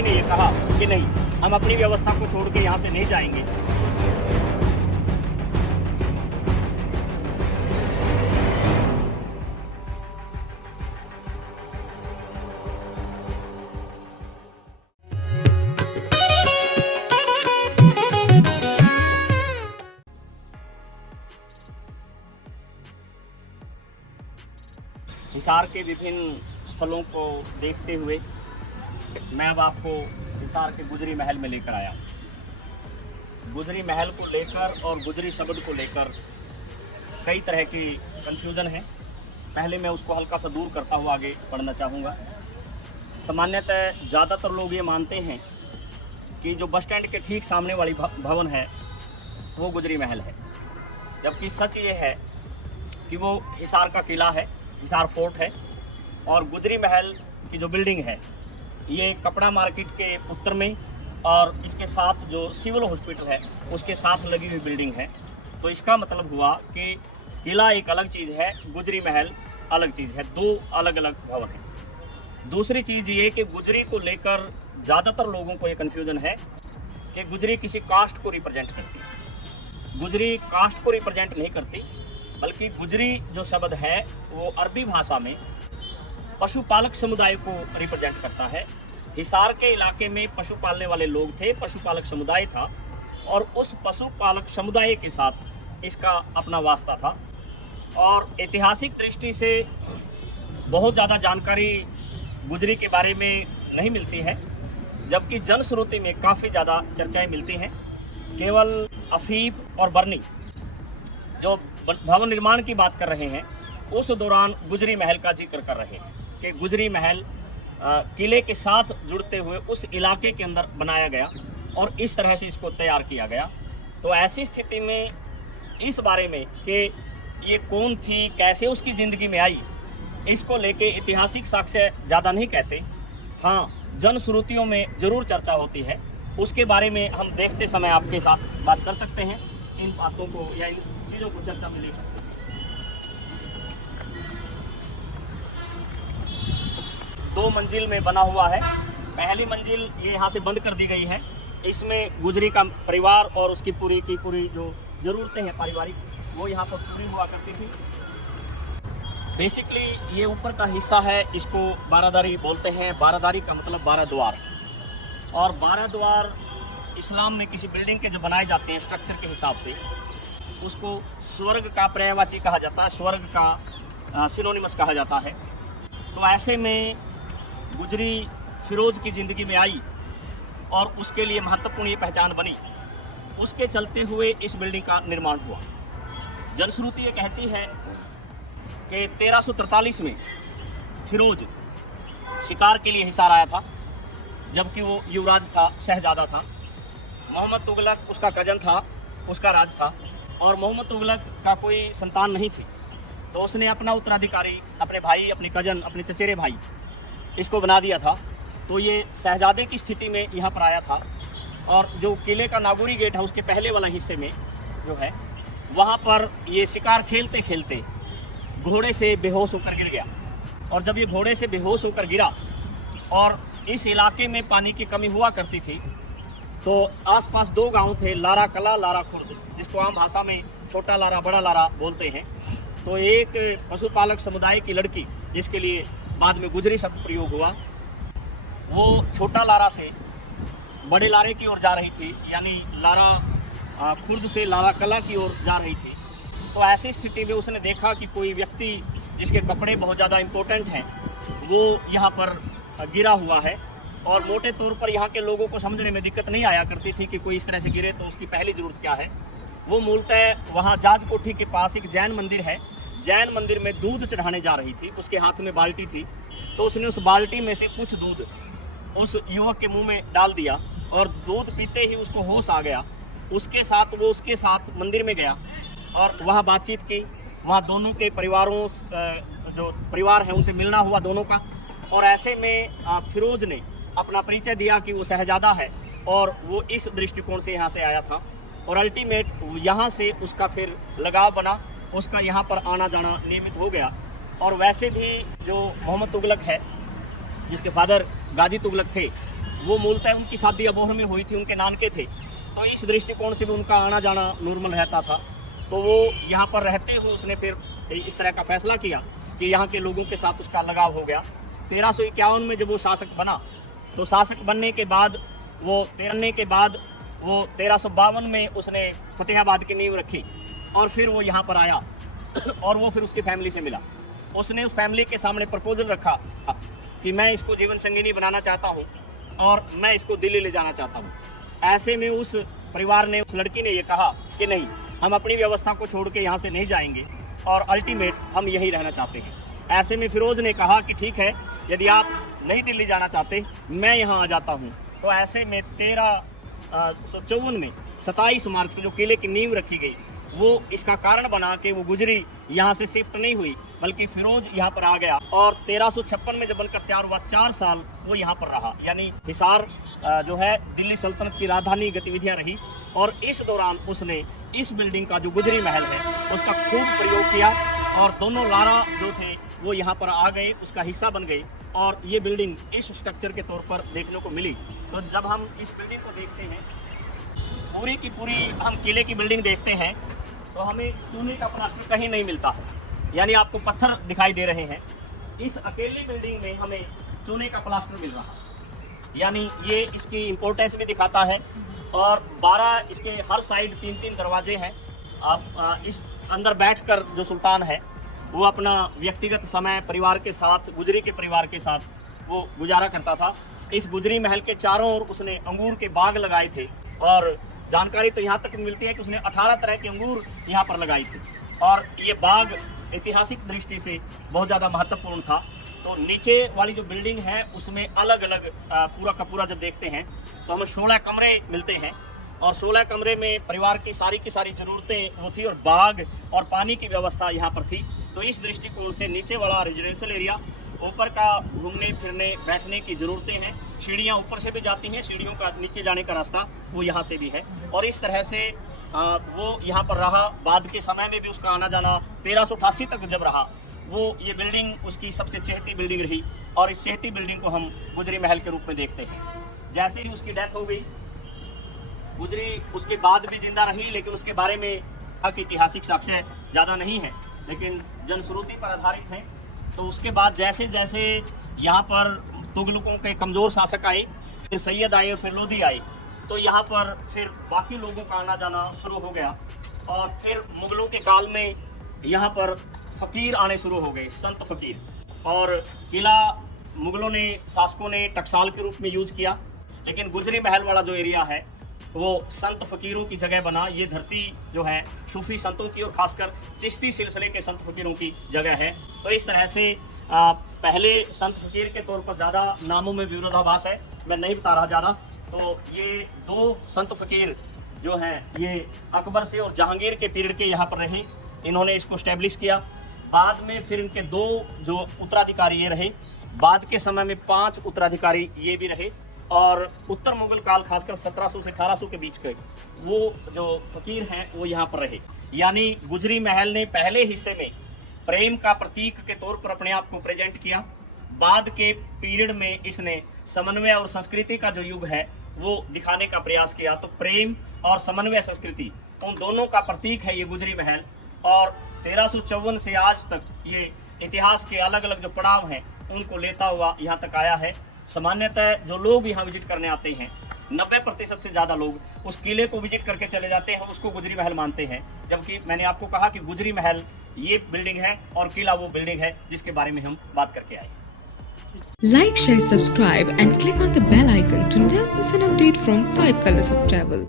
जी ने ये कहा कि नहीं, हम अपनी व्यवस्था को छोड़ के यहाँ से नहीं जाएंगे। हिसार के विभिन्न स्थलों को देखते हुए मैं अब आपको हिसार के गुजरी महल में लेकर आया हूँ। गुजरी महल को लेकर और गुजरी शब्द को लेकर कई तरह की कन्फ्यूज़न है। पहले मैं उसको हल्का सा दूर करता हुआ आगे बढ़ना चाहूँगा। सामान्यतः ज़्यादातर लोग ये मानते हैं कि जो बस स्टैंड के ठीक सामने वाली भवन है वो गुजरी महल है, जबकि सच ये है कि वो हिसार का किला है, हिसार फोर्ट है। और गुजरी महल की जो बिल्डिंग है ये कपड़ा मार्केट के उत्तर में और इसके साथ जो सिविल हॉस्पिटल है उसके साथ लगी हुई बिल्डिंग है। तो इसका मतलब हुआ कि किला एक अलग चीज़ है, गुजरी महल अलग चीज़ है, दो अलग अलग भवन हैं। दूसरी चीज़ ये कि गुजरी को लेकर ज़्यादातर लोगों को ये कन्फ्यूज़न है कि गुजरी किसी कास्ट को रिप्रेजेंट करती है। गुजरी कास्ट को रिप्रेजेंट नहीं करती, बल्कि गुजरी जो शब्द है वो अरबी भाषा में पशुपालक समुदाय को रिप्रेजेंट करता है। हिसार के इलाके में पशु पालने वाले लोग थे, पशुपालक समुदाय था और उस पशुपालक समुदाय के साथ इसका अपना वास्ता था। और ऐतिहासिक दृष्टि से बहुत ज़्यादा जानकारी गुजरी के बारे में नहीं मिलती है, जबकि जनश्रुति में काफ़ी ज़्यादा चर्चाएं मिलती हैं। केवल अफीफ और बरनी जो भवन निर्माण की बात कर रहे हैं उस दौरान गुजरी महल का जिक्र कर रहे हैं कि गुजरी महल किले के साथ जुड़ते हुए उस इलाके के अंदर बनाया गया और इस तरह से इसको तैयार किया गया। तो ऐसी स्थिति में इस बारे में कि ये कौन थी, कैसे उसकी ज़िंदगी में आई, इसको लेके ऐतिहासिक साक्ष्य ज़्यादा नहीं कहते। हाँ, जनश्रुतियों में ज़रूर चर्चा होती है, उसके बारे में हम देखते समय आपके साथ बात कर सकते हैं। इन बातों को या इन चीज़ों को चर्चा में ले सकते हैं। 2 मंजिल में बना हुआ है। पहली मंजिल ये यहाँ से बंद कर दी गई है। इसमें गुजरी का परिवार और उसकी पूरी की पूरी जो ज़रूरतें हैं पारिवारिक, वो यहाँ पर पूरी हुआ करती थी। बेसिकली ये ऊपर का हिस्सा है, इसको बारादारी बोलते हैं। बारादारी का मतलब 12 द्वार। और 12 द्वार इस्लाम में किसी बिल्डिंग के जो बनाए जाते हैं स्ट्रक्चर के हिसाब से, उसको स्वर्ग का पर्यायवाची कहा जाता है, स्वर्ग का सिनोनिमस कहा जाता है। तो ऐसे में गुजरी फिरोज की ज़िंदगी में आई और उसके लिए महत्वपूर्ण ये पहचान बनी। उसके चलते हुए इस बिल्डिंग का निर्माण हुआ। जनश्रुति ये कहती है कि 1343 में फिरोज शिकार के लिए हिसार आया था, जबकि वो युवराज था, शहजादा था। मोहम्मद तुगलक उसका कजन था, उसका राज था और मोहम्मद तुगलक का कोई संतान नहीं थी। तो उसने अपना उत्तराधिकारी अपने भाई, अपने कजन, अपने चचेरे भाई इसको बना दिया था। तो ये शहजादे की स्थिति में यहाँ पर आया था। और जो किले का नागौरी गेट है उसके पहले वाला हिस्से में जो है वहाँ पर ये शिकार खेलते खेलते घोड़े से बेहोश होकर गिर गया। और जब ये घोड़े से बेहोश होकर गिरा और इस इलाके में पानी की कमी हुआ करती थी, तो आसपास 2 गांव थे, लारा कला, लारा खुर्द, जिसको आम भाषा में छोटा लारा, बड़ा लारा बोलते हैं। तो एक पशुपालक समुदाय की लड़की, जिसके लिए बाद में गुजरी शब्द प्रयोग हुआ, वो छोटा लारा से बड़े लारे की ओर जा रही थी, यानी लारा खुर्द से लारा कला की ओर जा रही थी। तो ऐसी स्थिति में उसने देखा कि कोई व्यक्ति जिसके कपड़े बहुत ज़्यादा इम्पोर्टेंट हैं वो यहाँ पर गिरा हुआ है। और मोटे तौर पर यहाँ के लोगों को समझने में दिक्कत नहीं आया करती थी कि कोई इस तरह से गिरे तो उसकी पहली ज़रूरत क्या है। वो मूलतः वहाँ जाज कोठी के पास एक जैन मंदिर है, जैन मंदिर में दूध चढ़ाने जा रही थी। उसके हाथ में बाल्टी थी, तो उसने उस बाल्टी में से कुछ दूध उस युवक के मुंह में डाल दिया और दूध पीते ही उसको होश आ गया। उसके साथ मंदिर में गया और वहाँ बातचीत की। वहाँ दोनों के परिवारों, जो परिवार है उनसे मिलना हुआ दोनों का। और ऐसे में फिरोज ने अपना परिचय दिया कि वो शहजादा है और वो इस दृष्टिकोण से यहाँ से आया था। और अल्टीमेट यहाँ से उसका फिर लगाव बना, उसका यहाँ पर आना जाना नियमित हो गया। और वैसे भी जो मोहम्मद तुगलक है, जिसके फादर गाजी तुगलक थे, वो मूलतः उनकी शादी अबोहर में हुई थी, उनके नानके थे, तो इस दृष्टिकोण से भी उनका आना जाना नॉर्मल रहता था। तो वो यहाँ पर रहते हुए उसने फिर इस तरह का फैसला किया कि यहाँ के लोगों के साथ उसका लगाव हो गया। 1351 में जब वो शासक बना, तो शासक बनने के बाद वो 1352 में उसने फतेहाबाद की नींव रखी और फिर वो यहाँ पर आया और वो फिर उसकी फैमिली से मिला। उसने उस फैमिली के सामने प्रपोजल रखा कि मैं इसको जीवन संगिनी बनाना चाहता हूँ और मैं इसको दिल्ली ले जाना चाहता हूँ। ऐसे में उस परिवार ने, उस लड़की ने ये कहा कि नहीं, हम अपनी व्यवस्था को छोड़ के यहाँ से नहीं जाएंगे और अल्टीमेट हम यहीं रहना चाहते हैं। ऐसे में फिरोज़ ने कहा कि ठीक है, यदि आप नहीं दिल्ली जाना चाहते, मैं यहाँ आ जाता हूँ। तो ऐसे में 1354 में 27 मार्च को जो किले की नींव रखी गई, वो इसका कारण बना कि वो गुजरी यहाँ से शिफ्ट नहीं हुई, बल्कि फिरोज यहाँ पर आ गया। और 1356 में जब बनकर तैयार हुआ, 4 साल वो यहाँ पर रहा। यानी हिसार जो है दिल्ली सल्तनत की राजधानी गतिविधियाँ रही, और इस दौरान उसने इस बिल्डिंग का जो गुजरी महल है उसका खूब प्रयोग किया, और दोनों लारा जो थे वो यहाँ पर आ गए, उसका हिस्सा बन गए, और ये बिल्डिंग इस स्ट्रक्चर के तौर पर देखने को मिली। तो जब हम इस बिल्डिंग को देखते हैं, पूरी की पूरी हम किले की बिल्डिंग देखते हैं, तो हमें चूने का प्लास्टर कहीं नहीं मिलता है, यानी आपको पत्थर दिखाई दे रहे हैं। इस अकेली बिल्डिंग में हमें चूने का प्लास्टर मिल रहा है, यानी ये इसकी इम्पोर्टेंस भी दिखाता है। और 12 इसके हर साइड 3-3 दरवाजे हैं। आप इस अंदर बैठकर जो सुल्तान है वो अपना व्यक्तिगत समय परिवार के साथ, गुजरी के परिवार के साथ वो गुजारा करता था। इस गुजरी महल के चारों ओर उसने अंगूर के बाग लगाए थे, और जानकारी तो यहाँ तक मिलती है कि उसने 18 तरह के अंगूर यहाँ पर लगाई थी, और ये बाग ऐतिहासिक दृष्टि से बहुत ज़्यादा महत्वपूर्ण था। तो नीचे वाली जो बिल्डिंग है उसमें अलग अलग पूरा का पूरा जब देखते हैं तो हमें 16 कमरे मिलते हैं, और 16 कमरे में परिवार की सारी ज़रूरतें वो थी, और बाग और पानी की व्यवस्था यहाँ पर थी। तो इस दृष्टिकोण से नीचे वाला रेजिडेंशियल एरिया, ऊपर का घूमने फिरने बैठने की ज़रूरतें हैं, सीढ़ियाँ ऊपर से भी जाती हैं, सीढ़ियों का नीचे जाने का रास्ता वो यहाँ से भी है, और इस तरह से वो यहाँ पर रहा। बाद के समय में भी उसका आना जाना 1388 तक जब रहा, वो ये बिल्डिंग उसकी सबसे चहेती बिल्डिंग रही, और इस चहेती बिल्डिंग को हम गुजरी महल के रूप में देखते हैं। जैसे ही उसकी डेथ हो गई, गुजरी उसके बाद भी जिंदा रही, लेकिन उसके बारे में ऐतिहासिक साक्ष्य ज़्यादा नहीं है, लेकिन जनश्रुति पर आधारित हैं। तो उसके बाद जैसे जैसे यहाँ पर तुगलकों के कमज़ोर शासक आए, फिर सैयद आए और फिर लोधी आए, तो यहाँ पर फिर बाकी लोगों का आना जाना शुरू हो गया। और फिर मुग़लों के काल में यहाँ पर फ़कीर आने शुरू हो गए, संत फ़कीर। और किला मुग़लों ने, शासकों ने टकसाल के रूप में यूज़ किया, लेकिन गुजरी महल वाला जो एरिया है वो संत फ़कीरों की जगह बना। ये धरती जो है सूफ़ी संतों की और ख़ासकर चिश्ती सिलसिले के संत फ़कीरों की जगह है। तो इस तरह से पहले संत फ़कीर के तौर पर ज़्यादा नामों में विरोधाभास है, मैं नहीं बता रहा ज़्यादा। तो ये 2 संत फ़कीर जो हैं ये अकबर से और जहांगीर के पीरियड के यहाँ पर रहे, इन्होंने इसको इस्टेब्लिश किया। बाद में फिर इनके 2 जो उत्तराधिकारी ये रहे, बाद के समय में 5 उत्तराधिकारी ये भी रहे, और उत्तर मुगल काल खासकर 1700 से 1800 के बीच के वो जो फ़कीर हैं वो यहाँ पर रहे। यानी गुजरी महल ने पहले हिस्से में प्रेम का प्रतीक के तौर पर अपने आप को प्रेजेंट किया, बाद के पीरियड में इसने समन्वय और संस्कृति का जो युग है वो दिखाने का प्रयास किया। तो प्रेम और समन्वय संस्कृति, उन दोनों का प्रतीक है ये गुजरी महल। और 1354 से आज तक ये इतिहास के अलग अलग जो पड़ाव हैं उनको लेता हुआ यहाँ तक आया है। सामान्यतः जो लोग यहाँ विजिट करने आते हैं, 90% से ज़्यादा लोग उस किले को विजिट करके चले जाते हैं, उसको गुजरी महल मानते हैं। जबकि मैंने आपको कहा कि गुजरी महल ये बिल्डिंग है और किला वो बिल्डिंग है जिसके बारे में हम बात करके आए। Like, share, subscribe and click on the bell icon to never miss an update from 5 Colors of Travel.